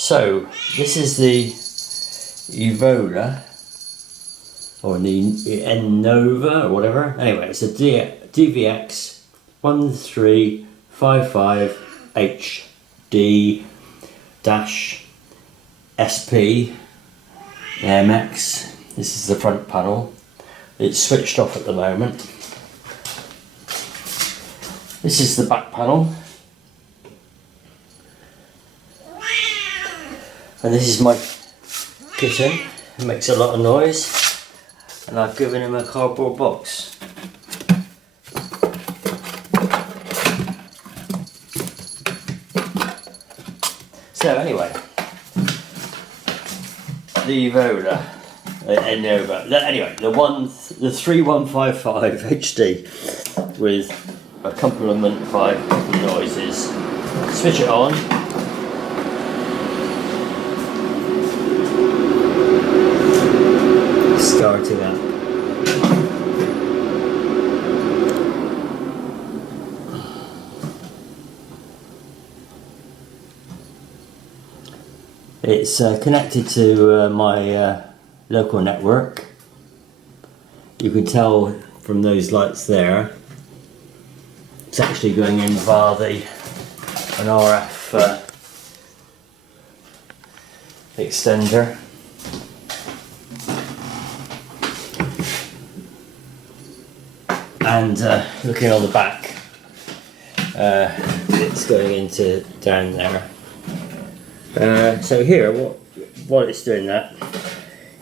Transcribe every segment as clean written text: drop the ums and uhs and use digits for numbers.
So this is the Evola, or the Nova, or whatever. Anyway, it's a DVX3155HD SP MX. This is the front panel. It's switched off at the moment. This is the back panel. And this is my kitten. It makes a lot of noise. And I've given him a cardboard box. So anyway, the Evola, Nova. Anyway, the 3155 HD with accompaniment by noises. Switch it on. Starting up. It's connected to my local network. You can tell from those lights there. It's actually going in via an RF extender. And looking on the back, it's going into down there. So here, while it's doing that,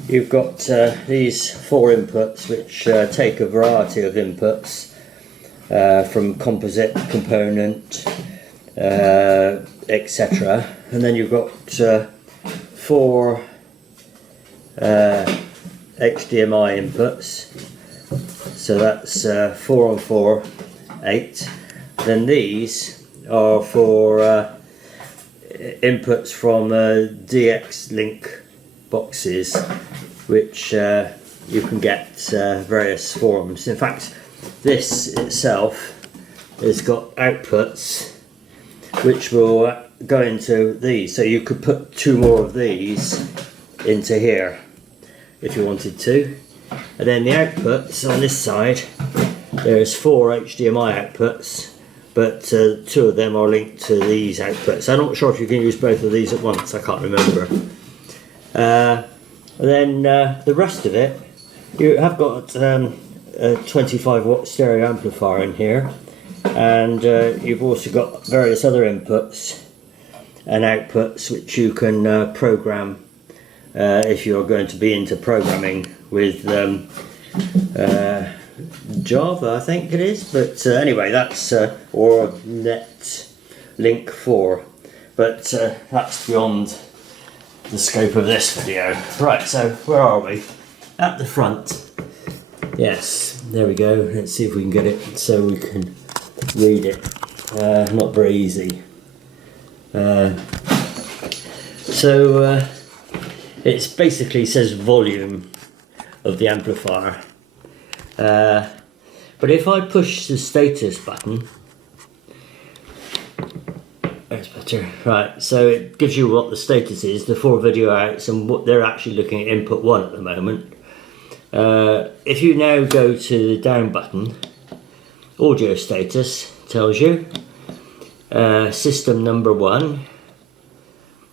you've got these 4 inputs which take a variety of inputs from composite, component, etc. And then you've got 4 HDMI inputs. So that's 4 on 4, 8. Then these are for inputs from DX link boxes, which you can get various forms. In fact, this itself has got outputs which will go into these. So you could put 2 more of these into here if you wanted to. And then the outputs on this side, there's 4 HDMI outputs, but 2 of them are linked to these outputs. I'm not sure if you can use both of these at once, I can't remember. And then the rest of it, you have got a 25 watt stereo amplifier in here, and you've also got various other inputs and outputs which you can program if you're going to be into programming with Java, I think it is, but anyway, that's or Net Link 4, but that's beyond the scope of this video. Right, so where are we? At the front. Yes, there we go. Let's see if we can get it so we can read it. Not very easy. It basically says volume of the amplifier. But if I push the status button, that's better. Right, so it gives you what the status is, the 4 video outs, and what they're actually looking at input 1 at the moment. If you now go to the down button, audio status tells you system number 1,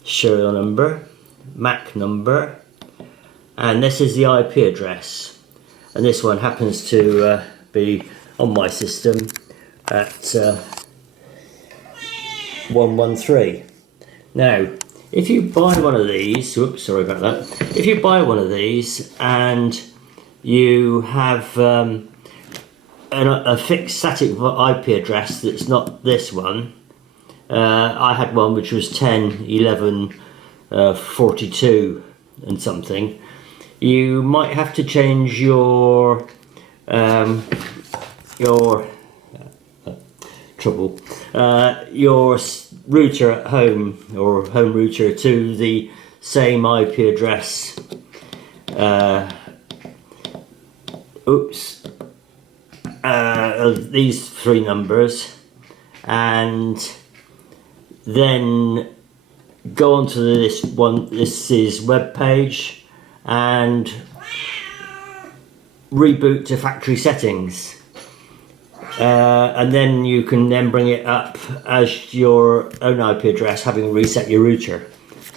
serial number, MAC number, and this is the IP address. And this one happens to be on my system at 113. Now, if you buy one of these, oops, sorry about that. If you buy one of these and you have a fixed static IP address that's not this one, I had one which was 10, 11, 42 and something. You might have to change your router at home, or home router, to the same IP address. Of these 3 numbers, and then go onto this is web page and reboot to factory settings, and then you can then bring it up as your own IP address, having reset your router.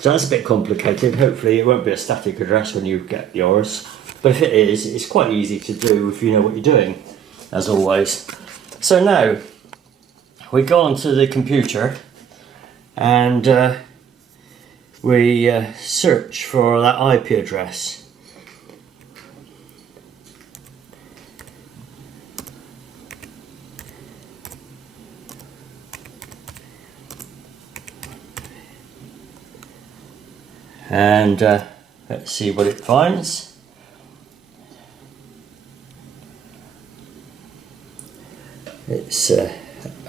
So that's a bit complicated. Hopefully it won't be a static address when you get yours, but if it is, it's quite easy to do if you know what you're doing, as always. So now we go onto the computer and we search for that IP address. And let's see what it finds. It's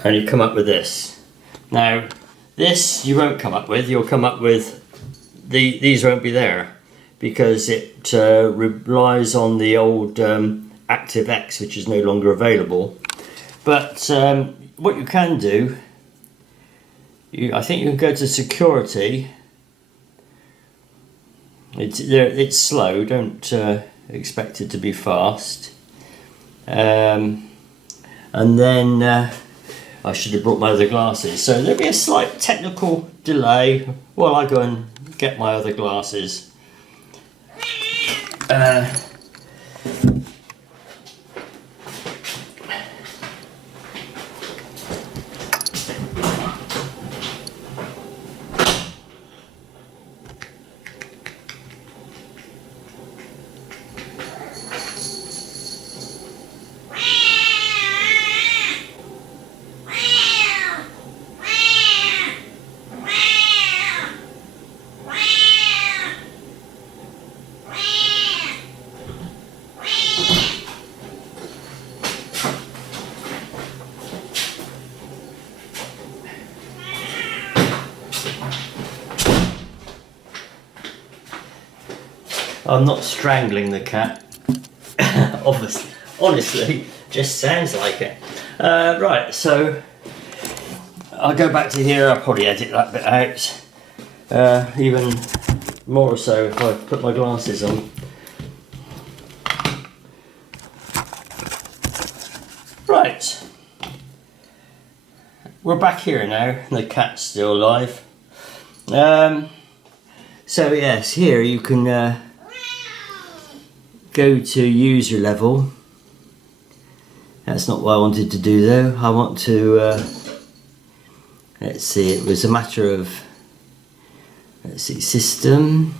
only come up with this. Now this you won't come up with, you'll come up with these won't be there, because it relies on the old ActiveX, which is no longer available. But what you can do, I think you can go to security. It's slow, don't expect it to be fast. And then I should have brought my other glasses, so there'll be a slight technical delay while I go and get my other glasses. I'm not strangling the cat. Obviously, honestly, just sounds like it. Right, so I'll go back to here. I'll probably edit that bit out, even more so if I put my glasses on. Right, we're back here now. The cat's still alive. So yes, here you can go to user level. That's not what I wanted to do though. I want to let's see, it was a matter of, let's see, system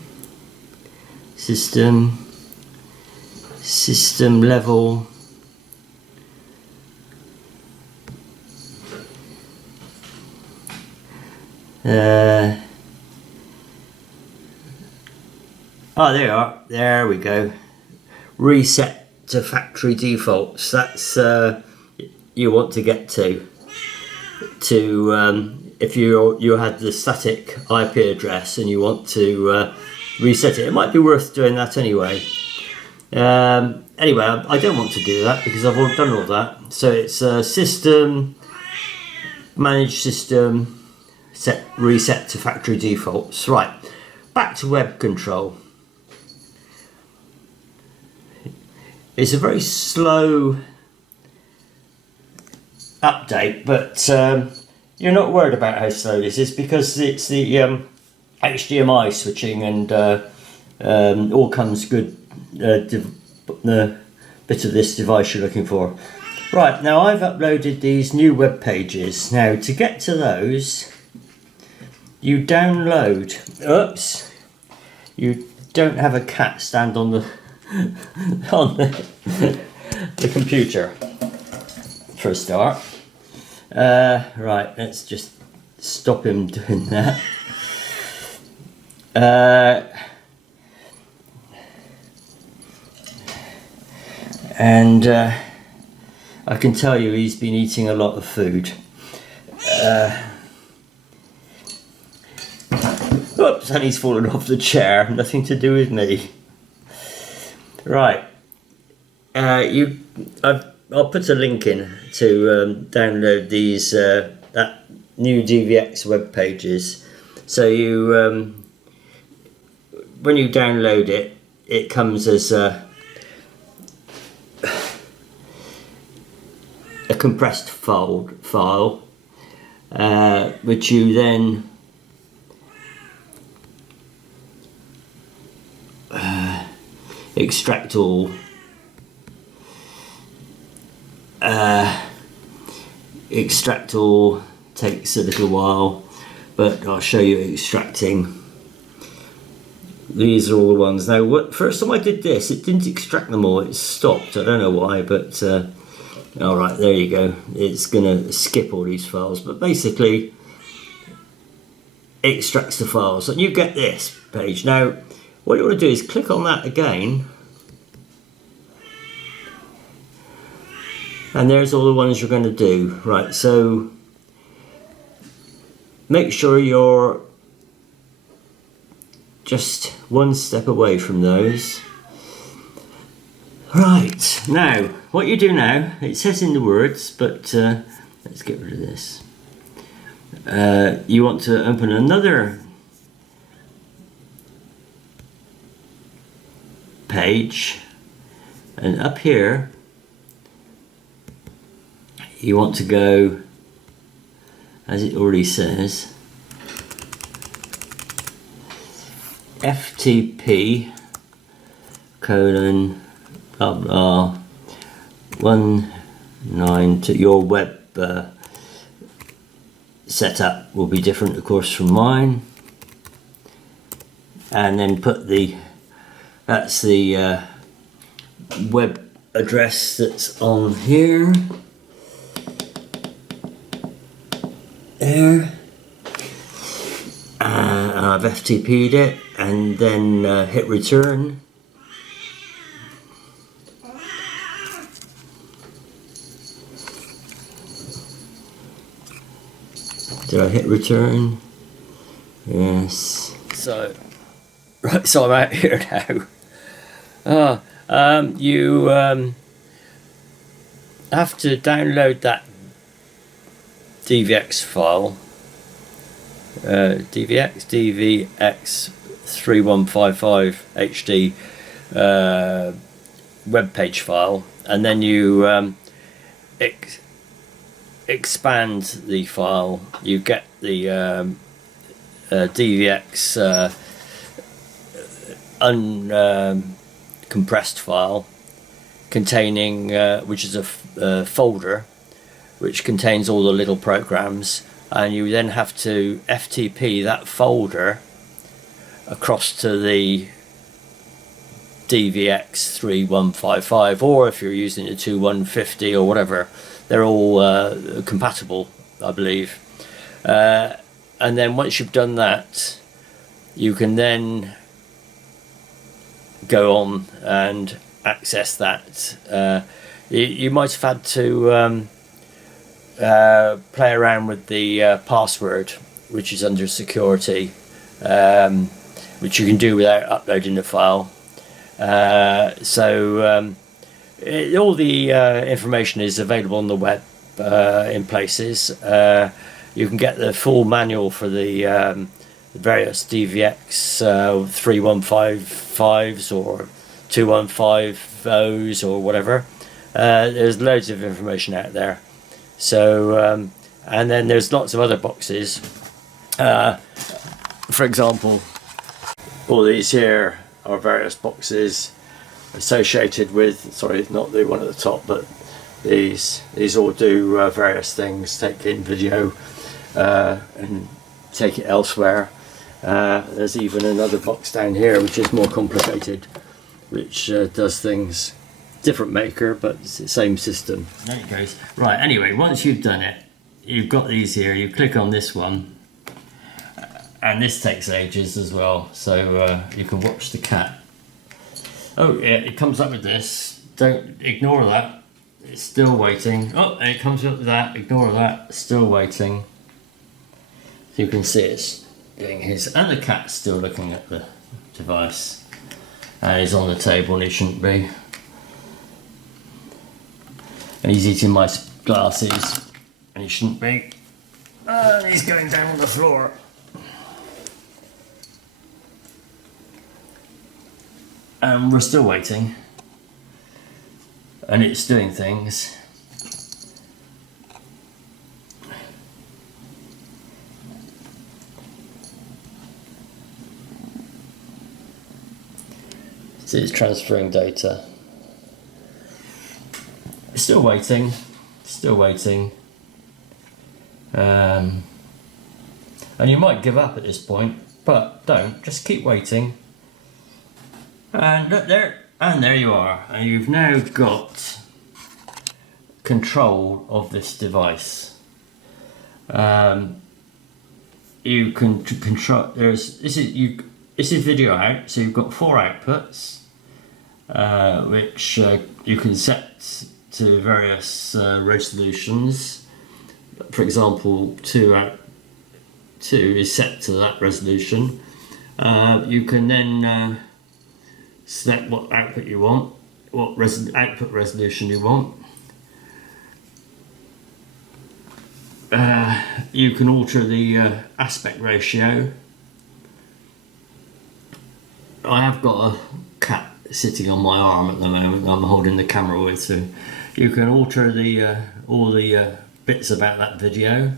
level, oh, there you are, there we go. Reset to factory defaults. That's you want to get to if you had the static IP address and you want to reset it. It might be worth doing that anyway. Anyway, I don't want to do that because I've already done all that. So it's system, manage system, reset to factory defaults. Right, back to web control. It's a very slow update, but you're not worried about how slow this is because it's the HDMI switching and all comes good, the bit of this device you're looking for. Right, now I've uploaded these new web pages. Now to get to those, you download, oops, you don't have a cat stand on the on the computer for a start. Right, let's just stop him doing that. And I can tell you he's been eating a lot of food. Oops, and he's fallen off the chair, nothing to do with me. Right, I'll put a link in to download these that new DVX web pages. So you when you download it, it comes as a compressed file, which you then extract all. Extract all takes a little while, but I'll show you extracting. These are all the ones. Now, first time I did this, it didn't extract them all. It stopped. I don't know why, but all right, there you go. It's gonna skip all these files, but basically it extracts the files, and you get this page. Now, what you want to do is click on that again, and there's all the ones you're going to do. Right, so make sure you're just one step away from those. Right, now what you do now, it says in the words, but let's get rid of this. You want to open another page, and up here you want to go, as it already says, FTP colon blah blah 192. Your web setup will be different, of course, from mine, and then put that's the web address that's on here. There. I've FTP'd it, and then hit return. Did I hit return? Yes. So, right, so I'm out here now. You have to download that DVX file, DVX3155HD web page file, and then you expand the file. You get the DVX uncompressed file containing, which is a folder which contains all the little programs, and you then have to FTP that folder across to the DVX3155, or if you're using the 2150 or whatever, they're all compatible, I believe. And then once you've done that, you can then go on and access that. You might have had to play around with the password, which is under security, which you can do without uploading the file. All the information is available on the web in places. You can get the full manual for the various DVX 3155s or 215s or whatever. There's loads of information out there. So, and then there's lots of other boxes. For example, all these here are various boxes associated with, sorry, not the one at the top, but these all do various things, take in video and take it elsewhere. There's even another box down here which is more complicated, which does things, different maker, but it's the same system. There it goes. Right, anyway, once you've done it, you've got these here, you click on this one, and this takes ages as well, so you can watch the cat. Oh yeah, it comes up with this. Don't ignore that. It's still waiting. Oh, and it comes up with that. Ignore that. Still waiting. So you can see it's doing his, and the cat's still looking at the device. And he's on the table, and he shouldn't be. And he's eating my glasses, and he shouldn't be. And he's going down on the floor. and we're still waiting, and it's doing things. So it's transferring data. Still waiting, still waiting. And you might give up at this point, but don't, just keep waiting. And look there, and there you are. And you've now got control of this device. You can control, this is video out, so you've got 4 outputs, which you can set to various resolutions. For example, 2 is set to that resolution. You can then select what output you want, what output resolution you want. You can alter the aspect ratio. I have got a cat sitting on my arm at the moment I'm holding the camera with, so you can alter the all the bits about that video.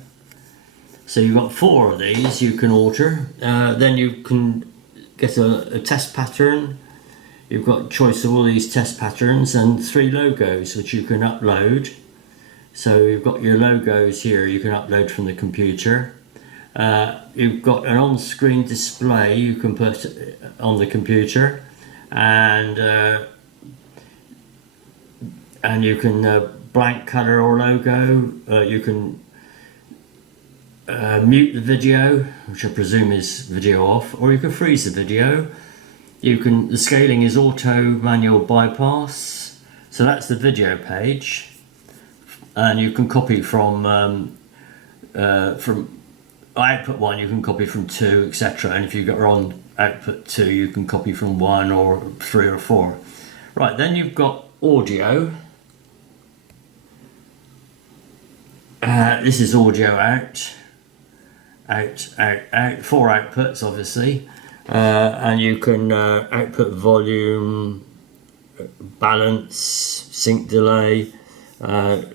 So you've got 4 of these you can alter. Then you can get a test pattern. You've got choice of all these test patterns and 3 logos which you can upload. So you've got your logos here you can upload from the computer. You've got an on-screen display you can put on the computer, and you can blank color or logo. You can mute the video, which I presume is video off, or you can freeze the video. The scaling is auto manual bypass, so that's the video page, and you can copy from output 1 you can copy from 2, etc. And if you've got on output 2 you can copy from 1 or 3 or 4. Right, then you've got audio. This is audio out, 4 outputs obviously, and you can output volume, balance, sync delay, and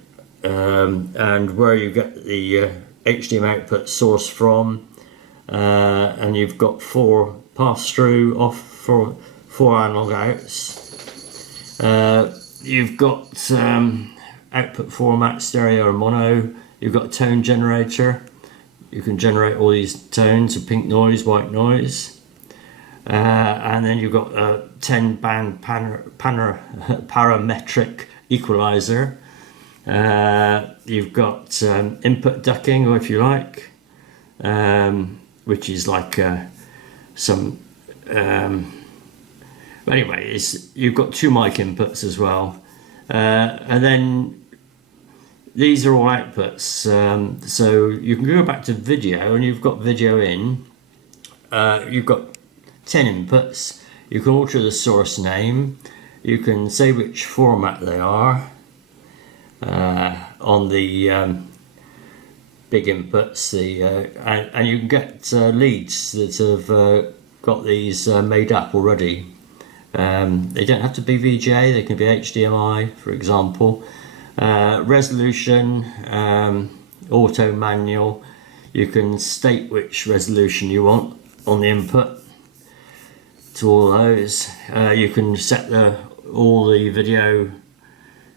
where you get the HDMI output source from, and you've got 4 pass-through off for 4 analog outs. You've got output format, stereo or mono. You've got a tone generator. You can generate all these tones of pink noise, white noise, and then you've got a 10-band parametric equalizer. You've got input ducking, or if you like, which is like anyway, you've got 2 mic inputs as well, and then these are all outputs. So you can go back to video, and you've got video in. You've got 10 inputs. You can alter the source name. You can say which format they are. On the big inputs, and you can get leads that have got these made up already. They don't have to be VGA, they can be HDMI, for example. Resolution, auto manual. You can state which resolution you want on the input to all those. You can set all the video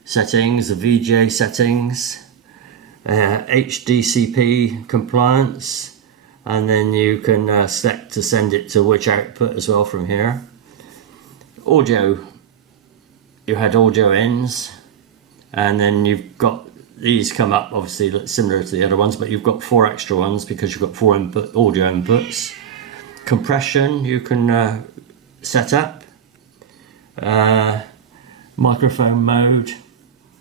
settings, the VGA settings, HDCP compliance, and then you can select to send it to which output as well from here. Audio, you had audio ins, and then you've got these come up obviously similar to the other ones, but you've got 4 extra ones because you've got 4 audio inputs. Compression you can set up, microphone mode,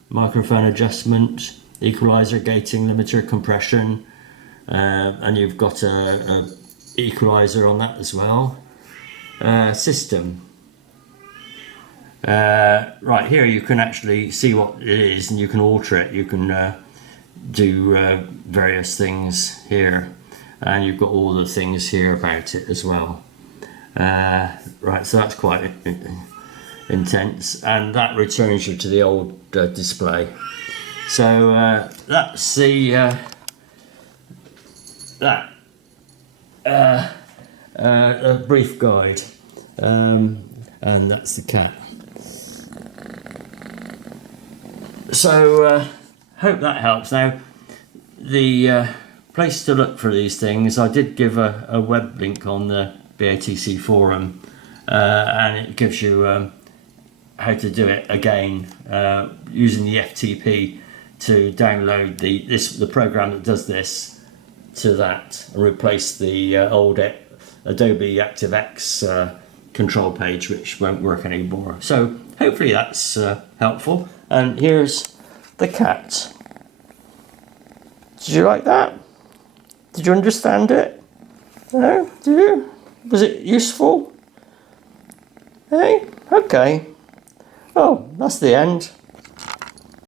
microphone adjustment, equalizer, gating, limiter, compression, and you've got a equalizer on that as well. System. Right here you can actually see what it is, and you can alter it. You can do various things here, and you've got all the things here about it as well. Right, so that's quite intense, and that returns you to the old display. So that's the a brief guide, and that's the cat. So hope that helps. Now the place to look for these things, I did give a web link on the BATC forum, and it gives you how to do it again, using the FTP to download the program that does this to that, and replace the old Adobe ActiveX control page, which won't work anymore. So hopefully that's helpful. And here's the cat. Did you like that? Did you understand it? No? Did you? Was it useful? Hey? Okay. Oh, that's the end.